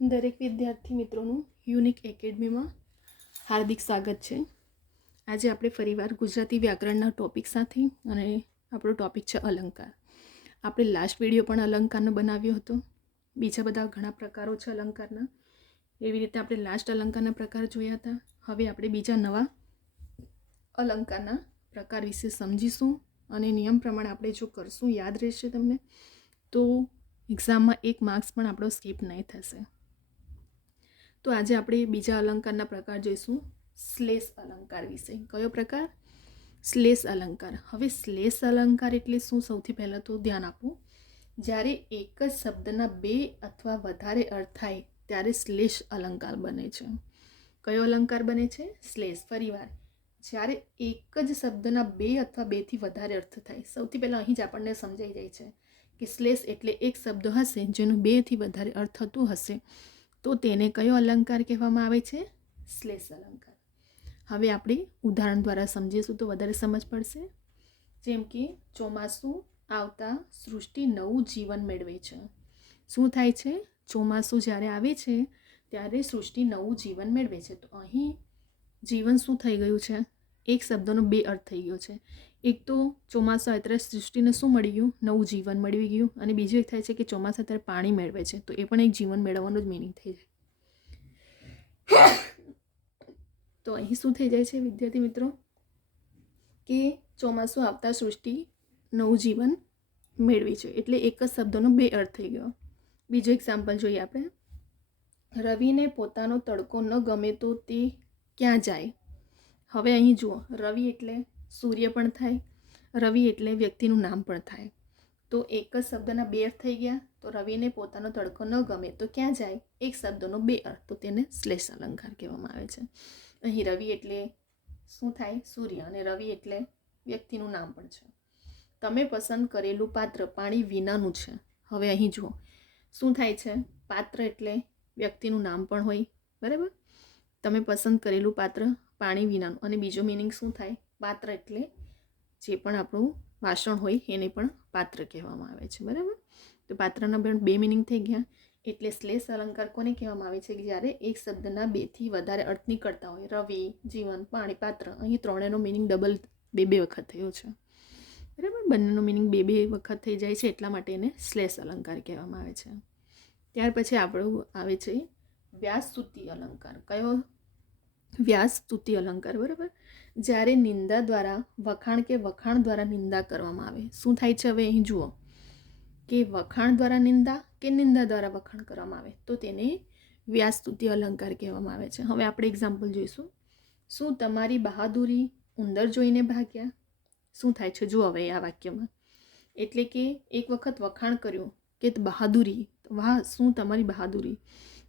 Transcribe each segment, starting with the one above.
દરેક વિદ્યાર્થી મિત્રોનું યુનિક એકેડમીમાં હાર્દિક સ્વાગત છે. આજે આપણે ફરીવાર ગુજરાતી વ્યાકરણના ટોપિક સાથે અને આપણો ટોપિક છે અલંકાર. આપણે લાસ્ટ વિડીયો પણ અલંકારનો બનાવ્યો હતો. બીજા બધા ઘણા પ્રકારો છે અલંકારના. એવી રીતે આપણે લાસ્ટ અલંકારના પ્રકાર જોયા હતા. હવે આપણે બીજા નવા અલંકારના પ્રકાર વિશે સમજીશું અને નિયમ પ્રમાણે આપણે જો કરશું યાદ રહેશે તમને તો એક્ઝામમાં 1 માર્ક્સ પણ આપણો સ્કીપ નહીં થશે. તો આજે આપણે બીજા અલંકારના પ્રકાર જોઈશું શ્લેષ અલંકાર વિશે. કયો પ્રકાર? શ્લેષ અલંકાર. હવે શ્લેષ અલંકાર એટલે શું? સૌથી પહેલાં તો ધ્યાન આપવું, જ્યારે એક જ શબ્દના 2 અથવા વધારે અર્થ થાય ત્યારે શ્લેષ અલંકાર બને છે. કયો અલંકાર બને છે? શ્લેષ. ફરીવાર, જ્યારે એક જ શબ્દના 2 અથવા 2થી વધારે અર્થ થાય. સૌથી પહેલાં અહીં જ આપણને સમજાઈ જાય છે કે શ્લેષ એટલે એક શબ્દ હશે જેનું 2થી વધારે અર્થ થતું હશે તો તેને કયો અલંકાર કહેવામાં આવે છે? શ્લેષ અલંકાર. હવે આપણે ઉદાહરણ દ્વારા સમજીશું તો વધારે સમજ પડશે. જેમ કે ચોમાસું આવતા સૃષ્ટિ નવું જીવન મેળવે છે. શું થાય છે? ચોમાસું જ્યારે આવે છે ત્યારે સૃષ્ટિ નવું જીવન મેળવે છે. તો અહીં જીવન શું થઈ ગયું છે? એક શબ્દનો 2 અર્થ થઈ ગયો છે. એક તો ચોમાસું આવે ત્યારે સૃષ્ટિને શું મળી ગયું? નવું જીવન મળી ગયું. અને બીજું એક થાય છે કે ચોમાસા ત્યારે પાણી મેળવે છે તો એ પણ એક જીવન મેળવવાનું જ મિનિંગ થઈ જાય. તો અહીં શું થઈ જાય છે વિદ્યાર્થી મિત્રો કે ચોમાસું આવતા સૃષ્ટિ નવું જીવન મેળવી છે એટલે એક જ શબ્દનો 2 અર્થ થઈ ગયો. બીજો એક્ઝામ્પલ જોઈએ આપણે. રવિને પોતાનો તડકો ન ગમે તો તે ક્યાં જાય? હવે અહીં જુઓ, રવિ એટલે સૂર્ય પણ થાય, રવિ એટલે વ્યક્તિનું નામ પણ થાય. તો એક જ શબ્દના 2 અર્થ થઈ ગયા. તો રવિને પોતાનો તડકો ન ગમે તો ક્યાં જાય? એક શબ્દનો 2 અર્થ, તો તેને શ્લેષ અલંકાર કહેવામાં આવે છે. અહીં રવિ એટલે શું થાય? સૂર્ય. અને રવિ એટલે વ્યક્તિનું નામ પણ છે. તમે પસંદ કરેલું પાત્ર પાણી વિનાનું છે. હવે અહીં જુઓ, શું થાય છે? પાત્ર એટલે વ્યક્તિનું નામ પણ હોય, બરાબર? તમે પસંદ કરેલું પાત્ર પાણી વિનાનું. અને બીજો મિનિંગ શું થાય? પાત્ર એટલે જે પણ આપણું વાસણ હોય એને પણ પાત્ર કહેવામાં આવે છે, બરાબર? તો પાત્રના પણ 2 મિનિંગ થઈ ગયા. એટલે શ્લેષ અલંકાર કોને કહેવામાં આવે છે? કે જ્યારે એક શબ્દના 2થી વધારે અર્થ નીકળતા હોય. રવિ, જીવન, પાણી, પાત્ર. અહીં ત્રણેયનો મિનિંગ ડબલ 2 વખત થયો છે, બરાબર? બંનેનો મિનિંગ 2 વખત થઈ જાય છે એટલા માટે એને શ્લેષ અલંકાર કહેવામાં આવે છે. ત્યાર પછી આપણું આવે છે વ્યાસસ્તુતિ અલંકાર. કયો? વ્યાસસ્તુતિ અલંકાર, બરાબર? જ્યારે નિંદા દ્વારા વખાણ કે વખાણ દ્વારા નિંદા કરવામાં આવે. શું થાય છે? હવે અહીં જુઓ કે વખાણ દ્વારા નિંદા કે નિંદા દ્વારા વખાણ કરવામાં આવે તો તેને વ્યાસસ્તુતિ અલંકાર કહેવામાં આવે છે. હવે આપણે એક્ઝામ્પલ જોઈશું. શું તમારી બહાદુરી ઉંદર જોઈને ભાગ્યા? શું થાય છે? જુઓ હવે આ વાક્યમાં. એટલે કે એક વખત વખાણ કર્યું કે બહાદુરી, વાહ શું તમારી બહાદુરી,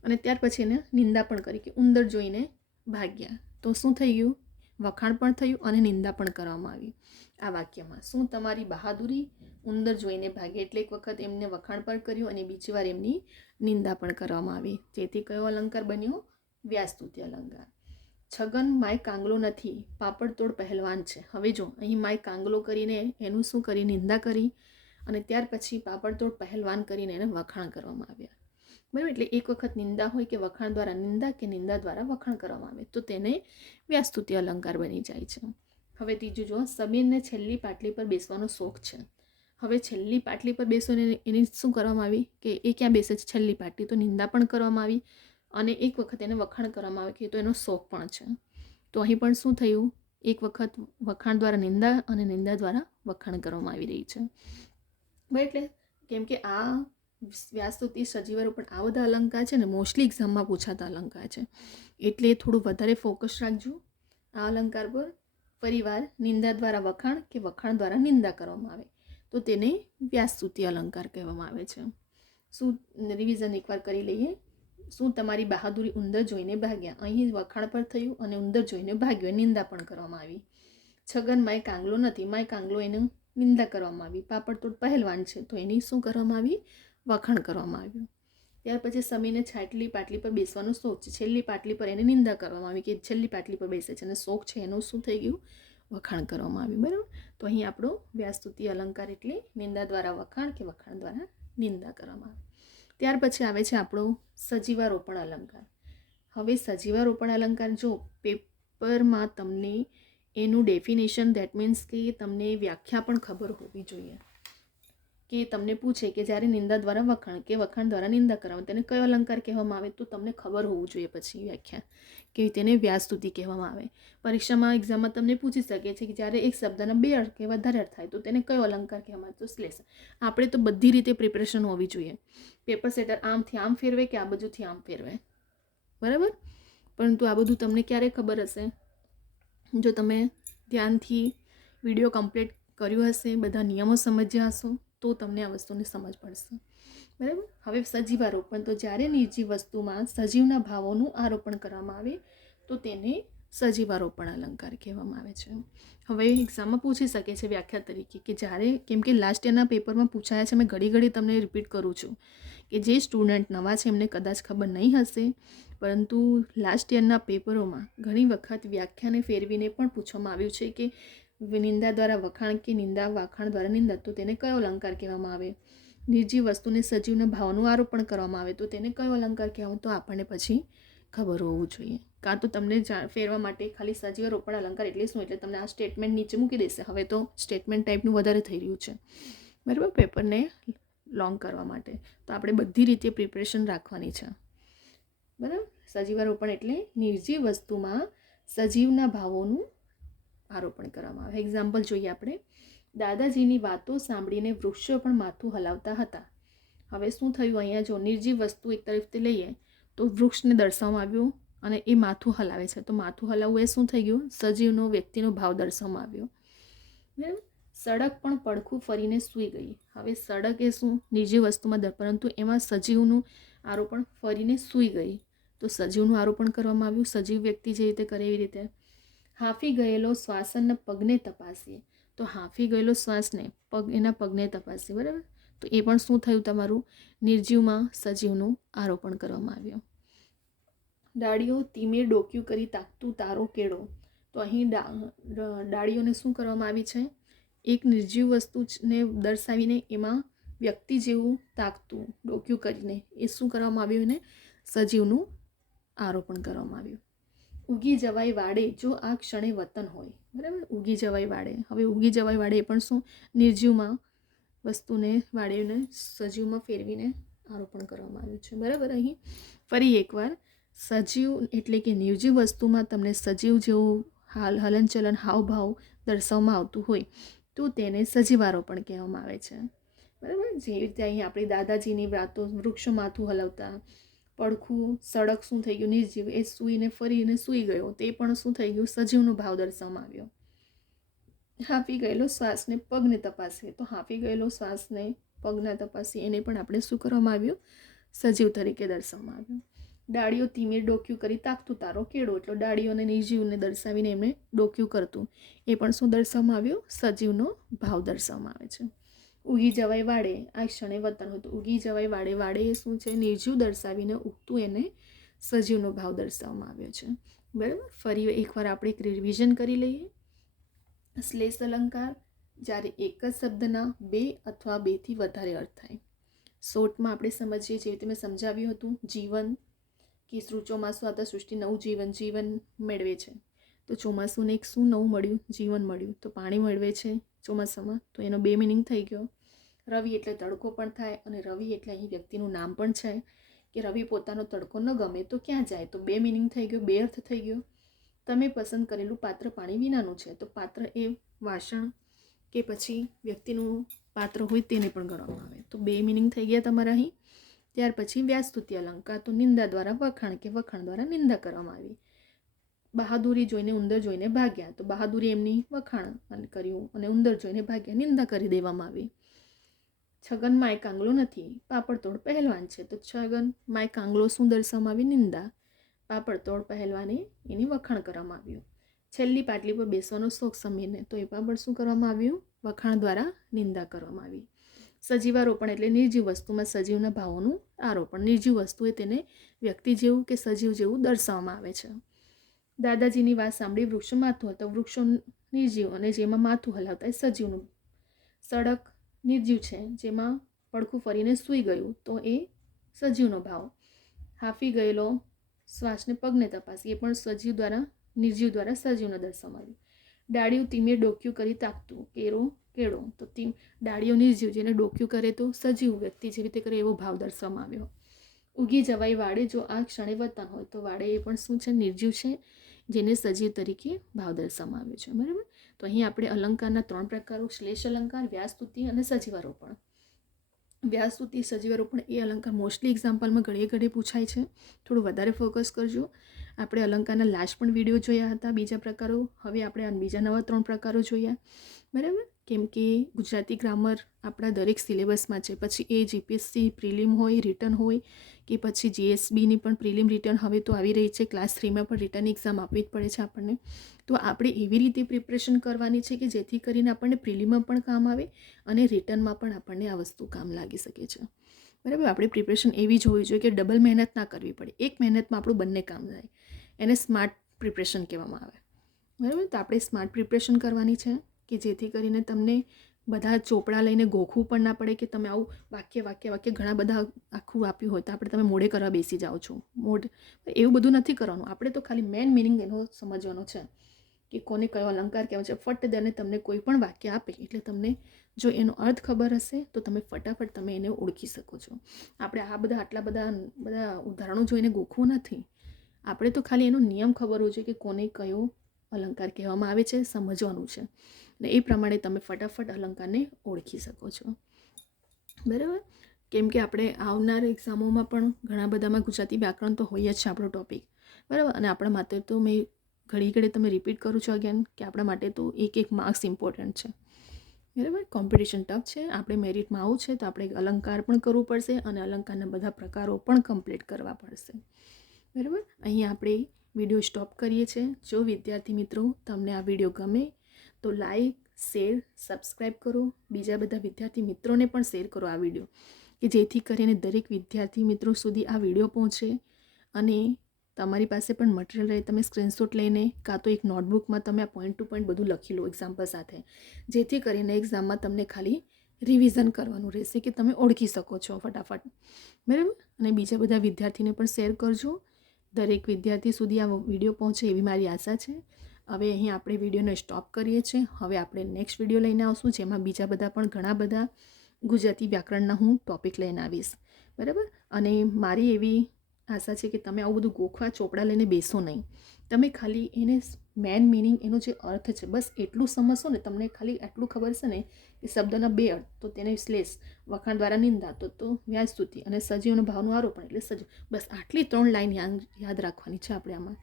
અને ત્યાર પછી એને નિંદા પણ કરી કે ઉંદર જોઈને ભાગ્યા. તો શું થઈ ગયું? વખાણ પણ થયું અને નિંદા પણ કરવામાં આવી આ વાક્યમાં. શું તમારી બહાદુરી ઉંદર જોઈને ભાગ્યા એટલે એક વખત એમને વખાણ પણ કર્યું અને બીજી વાર એમની નિંદા પણ કરવામાં આવી. જેથી કયો અલંકાર બન્યો? વ્યાસસ્તુતિ અલંકાર. છગન માય કાંગલો નથી, પાપડ તોડ પહેલવાન છે. હવે જો અહીં માય કાંગલો કરીને એનું શું કરી? નિંદા કરી અને ત્યાર પછી પાપડ તોડ પહેલવાન કરીને એને વખાણ કરવામાં આવ્યા, બરાબર? એટલે એક વખત નિંદા હોય કે વખાણ દ્વારા નિંદા કે નિંદા દ્વારા વખાણ કરવામાં આવે તો તેને વ્યાસસ્તુતિ અલંકાર બની જાય છે. હવે ત્રીજું જુઓ. સમીરને છેલ્લી પાટલી પર બેસવાનો શોખ છે. હવે છેલ્લી પાટલી પર બેસોને એની શું કરવામાં આવી કે એ ક્યાં બેસે છે? છેલ્લી પાટલી. તો નિંદા પણ કરવામાં આવી અને એક વખત એને વખાણ કરવામાં આવે કે તો એનો શોખ પણ છે. તો અહીં પણ શું થયું? એક વખત વખાણ દ્વારા નિંદા અને નિંદા દ્વારા વખાણ કરવામાં આવી રહી છે, બરાબર? એટલે કેમ કે આ વ્યાસસ્તુતિ, સજીવારોપણ આ બધા અલંકાર છે ને મોસ્ટલી એક્ઝામમાં પૂછાતા અલંકાર છે એટલે થોડું વધારે ફોકસ રાખજો આ અલંકાર પર. ફરીવાર, નિંદા દ્વારા વખાણ કે વખાણ દ્વારા નિંદા કરવામાં આવે તો તેને વ્યાસસ્તુતિ અલંકાર કહેવામાં આવે છે. શું રિવિઝન એકવાર કરી લઈએ. શું તમારી બહાદુરી ઉંદર જોઈને ભાગ્યા. અહીં વખાણ પણ થયું અને ઉંદર જોઈને ભાગ્યો, નિંદા પણ કરવામાં આવી. છગન માય કાંગલો નથી, માય કાંગલો એનું નિંદા કરવામાં આવી. પાપડ તોડ પહેલવાન છે તો એની શું કરવામાં આવી? વખાણ કરવામાં આવ્યું. ત્યાર પછી સમીરને છેલ્લી પાટલી પર બેસવાનો શોખ છે. છેલ્લી પાટલી પર એને નિંદા કરવામાં આવી કે છેલ્લી પાટલી પર બેસે છે અને શોખ છે એનું શું થઈ ગયું? વખાણ કરવામાં આવ્યું, બરાબર? તો અહીં આપણો વ્યાસસ્તુતિ અલંકાર એટલે નિંદા દ્વારા વખાણ કે વખાણ દ્વારા નિંદા કરવામાં આવે. ત્યાર પછી આવે છે આપણો સજીવારોપણ અલંકાર. હવે સજીવારોપણ અલંકાર જો પેપરમાં તમને એનું ડેફિનેશન, દેટ મીન્સ કે તમને વ્યાખ્યા પણ ખબર હોવી જોઈએ. કે તમને પૂછે કે જ્યારે નિંદા દ્વારા વખાણ કે વખાણ દ્વારા નિંદા કરાવો તેને કયો અલંકાર કહેવામાં આવે, તો તમને ખબર હોવું જોઈએ પછી વ્યાખ્યા કે તેને વ્યાજસ્તુતિ કહેવામાં આવે. પરીક્ષામાં એક્ઝામમાં તમને પૂછી શકે છે કે જ્યારે એક શબ્દના 2 અર્થ કે વધારે અર્થ થાય તો તેને કયો અલંકાર કહેવામાં આવે, તો શ્લેષ. આપણે તો બધી રીતે પ્રિપરેશન હોવી જોઈએ. પેપર સેટર આમથી આમ ફેરવે કે આ બાજુથી આમ ફેરવે, બરાબર. પરંતુ આ બધું તમને ક્યારે ખબર હશે, જો તમે ધ્યાનથી વિડીયો કમ્પ્લીટ કર્યું હશે, બધા નિયમો સમજ્યા હશો, તો તમને આ વસ્તુની સમજ પડશે, બરાબર. હવે સજીવારોપણ, તો જ્યારે નિર્જીવ વસ્તુમાં સજીવના ભાવોનું આરોપણ કરવામાં આવે તો તેને સજીવારોપણ અલંકાર કહેવામાં આવે છે. હવે એક્ઝામમાં પૂછી શકે છે વ્યાખ્યા તરીકે કે જ્યારે, કેમ કે લાસ્ટ યરના પેપરમાં પૂછાયા છે, મેં ઘડી તમને રિપીટ કરું છું કે જે સ્ટુડન્ટ નવા છે એમને કદાચ ખબર નહીં હશે, પરંતુ લાસ્ટ યરના પેપરોમાં ઘણી વખત વ્યાખ્યાને ફેરવીને પણ પૂછવામાં આવ્યું છે કે નિંદા દ્વારા વખાણ કે નિંદા વખાણ દ્વારા નિંદા, તો તેને કયો અલંકાર કહેવામાં આવે. નિર્જીવ વસ્તુને સજીવના ભાવનું આરોપણ કરવામાં આવે તો તેને કયો અલંકાર કહેવામાં, તો આપણને પછી ખબર હોવું જોઈએ. કાં તો તમને ફેરવા માટે ખાલી સજીવારોપણ અલંકાર એટલે શું, એટલે તમને આ સ્ટેટમેન્ટ નીચે મૂકી દેશે. હવે તો સ્ટેટમેન્ટ ટાઈપનું વધારે થઈ રહ્યું છે, બરાબર, પેપરને લોંગ કરવા માટે. તો આપણે બધી રીતે પ્રિપરેશન રાખવાની છે, બરાબર. સજીવારોપણ એટલે નિર્જીવ વસ્તુમાં સજીવના ભાવોનું આરોપણ કરવામાં આવે. એક્ઝામ્પલ જોઈએ આપણે. દાદાજીની વાતો સાંભળીને વૃક્ષો પણ માથું હલાવતા હતા. હવે શું થયું અહીંયા, જો નિર્જીવ વસ્તુ એક તરફથી લઈએ તો વૃક્ષને દર્શાવવામાં આવ્યું અને એ માથું હલાવે છે, તો માથું હલાવવું એ શું થઈ ગયું, સજીવનો વ્યક્તિનો ભાવ દર્શાવવામાં આવ્યો, બરાબર. સડક પણ પડખું ફરીને સૂઈ ગઈ. હવે સડક એ શું, નિર્જીવ વસ્તુમાં પરંતુ એમાં સજીવનું આરોપણ ફરીને સૂઈ ગઈ, તો સજીવનું આરોપણ કરવામાં આવ્યું, સજીવ વ્યક્તિ જે રીતે કરે એવી રીતે. હાંફી ગયેલો શ્વાસના પગને તપાસીએ, તો હાંફી ગયેલો શ્વાસને એના પગને તપાસીએ, બરાબર. તો એ પણ શું થયું, તમારું નિર્જીવમાં સજીવનું આરોપણ કરવામાં આવ્યું. ડાળીઓ ધીમે ડોક્યું કરી તાકતું તારો કેળો, તો અહીં ડાળીઓને શું કરવામાં આવી છે, એક નિર્જીવ વસ્તુને દર્શાવીને એમાં વ્યક્તિ જેવું તાકતું ડોક્યું કરીને એ શું કરવામાં આવ્યું, એને સજીવનું આરોપણ કરવામાં આવ્યું. ઉગી જવાય વાડે જો આ ક્ષણે વતન હોય, બરાબર. ઉગી જવાય વાડે, હવે ઉગી જવાય વાડે એ પણ શું, નિર્જીવમાં વસ્તુને વાડેને સજીવમાં ફેરવીને આરોપણ કરવામાં આવ્યું છે, બરાબર. અહીં ફરી એકવાર, સજીવ એટલે કે નિર્જીવ વસ્તુમાં તમને સજીવ જેવું હલનચલન હાવભાવ દર્શાવવામાં આવતું હોય તો તેને સજીવારોપણ કહેવામાં આવે છે, બરાબર. જે રીતે અહીં આપણી દાદાજીની વાતો, વૃક્ષો માથું હલાવતા, પડખું સડક શું થઈ ગયું, નિર્જીવ, એ સૂઈને ફરીને સૂઈ ગયો, તે પણ શું થઈ ગયું, સજીવનો ભાવ દર્શાવવામાં આવ્યો. હાંફી ગયેલો શ્વાસને પગને તપાસીએ, તો હાંફી ગયેલો શ્વાસને પગના તપાસી એને પણ આપણે શું કરવામાં આવ્યું, સજીવ તરીકે દર્શાવવામાં આવ્યું. ડાળીઓ ધીમે ડોક્યું કરી તાકતું તારો કેળો, એટલે ડાળીઓને નિર્જીવને દર્શાવીને એમને ડોક્યું કરતું, એ પણ શું દર્શાવવામાં આવ્યું, સજીવનો ભાવ દર્શાવવામાં આવે છે. ઉગી જવાય વાડે આ ક્ષણે વતન હોય, તો ઉગી જવાય વાડે, વાડે એ શું છે, નિર્જીવ દર્શાવીને ઉગતું એને સજીવનો ભાવ દર્શાવવામાં આવ્યો છે, બરાબર. ફરી એકવાર આપણે એક રિવિઝન કરી લઈએ. શ્લેષ અલંકાર, જ્યારે એક જ શબ્દના 2 અથવા 2થી વધારે અર્થ થાય. શોર્ટમાં આપણે સમજીએ, જેવી રીતે મેં સમજાવ્યું હતું, જીવન કેસરું ચોમાસું આવતા સૃષ્ટિ નવું જીવન મેળવે છે, તો ચોમાસુને એક શું નવું મળ્યું, જીવન મળ્યું, તો પાણી મેળવે છે ચોમાસામાં, તો એનો 2 મિનિંગ થઈ ગયો. રવિ એટલે તડકો પણ થાય, અને રવિ એટલે અહીં વ્યક્તિનું નામ પણ છે કે રવિ પોતાનો તડકો ન ગમે તો ક્યાં જાય, તો 2 મિનિંગ થઈ ગયો, 2 અર્થ થઈ ગયો. તમે પસંદ કરેલું પાત્ર પાણી વિનાનું છે, તો પાત્ર એ વાસણ કે પછી વ્યક્તિનું પાત્ર હોય તેને પણ ગણવામાં આવે, તો 2 મિનિંગ થઈ ગયા તમારા અહીં. ત્યાર પછી વ્યાજસ્તુતિ અલંકાર, તો નિંદા દ્વારા વખાણ કે વખાણ દ્વારા નિંદા કરવામાં આવી. બહાદુરી જોઈને ઉંદર જોઈને ભાગ્યા, તો બહાદુરી એમની વખાણ કર્યું અને ઉંદર જોઈને ભાગ્યા, નિંદા કરી દેવામાં આવી. છગનમાં એક આંગળો નથી, પાપડતોડ પહેલવાન છે, તો છગનમાં એક આંગળો શું દર્શાવવામાં આવી, નિંદા. પાપડતોડ પહેલવાને એની વખાણ કરવામાં આવ્યું. છેલ્લી પાટલી પર બેસવાનો શોખ સમીરને, તો એ પણ શું કરવામાં આવ્યું, વખાણ દ્વારા નિંદા કરવામાં આવી. સજીવારોપણ એટલે નિર્જીવ વસ્તુમાં સજીવના ભાવોનું આરોપણ, નિર્જીવ વસ્તુ એ તેને વ્યક્તિ જેવું કે સજીવ જેવું દર્શાવવામાં આવે છે. દાદાજીની વાત સાંભળી વૃક્ષો માથું હતા, વૃક્ષો નિર્જીવ અને જેમાં માથું હલાવતા એ સજીવનું. સડક નિર્જીવ છે, જેમાં પડખું ફરીને સૂઈ ગયું, તો એ સજીવનો ભાવ. હાંફી ગયેલો શ્વાસને પગને તપાસી, એ પણ સજીવ દ્વારા નિર્જીવ દ્વારા સજીવને દર્શાવવામાં આવ્યું. ડાળિયું ધીમે ડોક્યું કરી તાકતું, કેરો કેળો, તો ડાળીઓ નિર્જીવ, જેને ડોક્યું કરે તો સજીવ વ્યક્તિ જેવી રીતે કરે એવો ભાવ દર્શાવવામાં આવ્યો. ઉગી જવાય વાડે, જો આ ક્ષણે વતન હોય તો વાડે એ પણ શું છે? નિર્જીવ છે, જેને સજીવ તરીકે ભાવ દર્શાવવામાં આવ્યો છે. બરાબર. તો અહીં આપણે અલંકારના 3 પ્રકારો, શ્લેષ અલંકાર, વ્યાસસ્તુતિ અને સજીવારોપણ. વ્યાસસ્તુતિ, સજીવારોપણ એ અલંકાર મોસ્ટલી એક્ઝામ્પલમાં ઘડીએ પૂછાય છે. થોડું વધારે ફોકસ કરજો. આપણે અલંકારના લાસ્ટ પણ વિડીયો જોયા હતા બીજા પ્રકારો. હવે આપણે બીજા નવા 3 પ્રકારો જોયા. બરાબર. કેમ કે ગુજરાતી ગ્રામર આપણા દરેક સિલેબસમાં છે. પછી એ જીપીએસસી પ્રિલિમ હોય, રિટર્ન હોય, કે પછી જીએસબીની પણ પ્રિલિમ રિટર્ન હવે તો આવી રહી છે. ક્લાસ 3માં પણ રિટર્ન એક્ઝામ આપવી જ પડે છે આપણને. તો આપણે એવી રીતે પ્રિપરેશન કરવાની છે કે જેથી કરીને આપણને પ્રિલિમમાં પણ કામ આવે અને રિટર્નમાં પણ આપણને આ વસ્તુ કામ લાગી શકે છે. બરાબર. આપણી પ્રિપરેશન એવી જ હોવી જોઈએ કે ડબલ મહેનત ના કરવી પડે, એક મહેનતમાં આપણું બંને કામ થાય. એને સ્માર્ટ પ્રિપરેશન કહેવામાં આવે. બરાબર. તો આપણે સ્માર્ટ પ્રિપરેશન કરવાની છે કે જેથી કરીને તમને બધા ચોપડા લઈને ગોખવું પણ ના પડે કે તમે આવું વાક્ય ઘણા બધા આખું આપ્યું હોય તો આપણે તમે મોઢે કરવા બેસી જાઓ છો. એવું બધું નથી કરવાનું. આપણે તો ખાલી મેઇન મિનિંગ એનો સમજવાનો છે કે કોને કયો અલંકાર કહેવાય છે. ફટ દઈને તમને કોઈ પણ વાક્ય આપે એટલે તમને જો એનો અર્થ ખબર હશે તો તમે ફટાફટ તમે એને ઓળખી શકો છો. આપણે આટલા બધા ઉદાહરણો જોઈને ગોખવું નથી. આપણે તો ખાલી એનો નિયમ ખબર હોવો જોઈએ કે કોને કયો અલંકાર કહેવામાં આવે છે, સમજવાનું છે. ને એ પ્રમાણે તમે ફટાફટ અલંકારને ઓળખી શકો છો. બરાબર. કેમ કે આપણે આવનાર એક્ઝામોમાં પણ ઘણા બધામાં ગુજરાતી વ્યાકરણ તો હોય જ છે આપણો ટોપિક. બરાબર. અને આપણા માટે તો મેં ઘડી તમે રિપીટ કરું છું અગેન કે આપણા માટે તો એક માર્ક્સ ઇમ્પોર્ટન્ટ છે. બરાબર. કોમ્પિટિશન ટફ છે. આપણે મેરિટમાં આવું છે તો આપણે અલંકાર પણ કરવું પડશે અને અલંકારના બધા પ્રકારો પણ કમ્પ્લીટ કરવા પડશે. બરાબર. અહીં આપણે વિડીયો સ્ટોપ કરીએ છીએ. જો વિદ્યાર્થી મિત્રો તમને આ વિડીયો ગમે તો લાઈક, શેર, સબસ્ક્રાઈબ કરો. બીજા બધા વિદ્યાર્થી મિત્રોને પણ શેર કરો આ વિડીયો, કે જેથી કરીને દરેક વિદ્યાર્થી મિત્રો સુધી આ વિડીયો પહોંચે અને તમારી પાસે પણ મટીરિયલ રહે. તમે સ્ક્રીનશોટ લઈને કાં તો એક નોટબુકમાં તમે આ પોઈન્ટ ટુ પોઈન્ટ બધું લખી લો એક્ઝામ્પલ સાથે, જેથી કરીને એક્ઝામમાં તમને ખાલી રિવિઝન કરવાનું રહેશે કે તમે ઓળખી શકો છો ફટાફટ. બરાબર. અને બીજા બધા વિદ્યાર્થીને પણ શેર કરજો. દરેક વિદ્યાર્થી સુધી આ વિડીયો પહોંચે એવી મારી આશા છે. હવે અહીં આપણે વિડીયોને સ્ટોપ કરીએ છીએ. હવે આપણે નેક્સ્ટ વિડીયો લઈને આવશું જેમાં બીજા બધા પણ ઘણા બધા ગુજરાતી વ્યાકરણના હું ટોપિક લઈને આવીશ. બરાબર. અને મારી એવી આશા છે કે તમે આવું બધું ગોખવા ચોપડા લઈને બેસો નહીં. તમે ખાલી એને મેન મિનિંગ, એનો જે અર્થ છે બસ એટલું સમજશો ને. તમને ખાલી આટલું ખબર છે ને કે શબ્દના 2 અર્થ, તો તેને શ્લેષ, વખાણ દ્વારા નિંદા તો વ્યાજસ્તુતિ, અને સજીવનો ભાવનું આરોપણ એટલે સજીવ. બસ આટલી 3 લાઈન યાદ રાખવાની છે આપણે આમાં.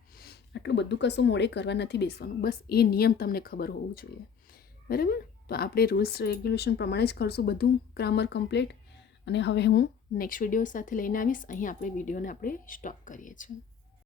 આટલું બધું કશું મોડે કરવા નથી બેસવાનું. બસ એ નિયમ તમને ખબર હોવું જોઈએ. બરાબર. તો આપણે રૂલ્સ રેગ્યુલેશન પ્રમાણે જ કરશું બધું ગ્રામર કમ્પ્લીટ. અને હવે હું નેક્સ્ટ વિડીયો સાથે લઈને આવીશ. અહીં આપણે વિડીયોને આપણે સ્ટોપ કરીએ છીએ.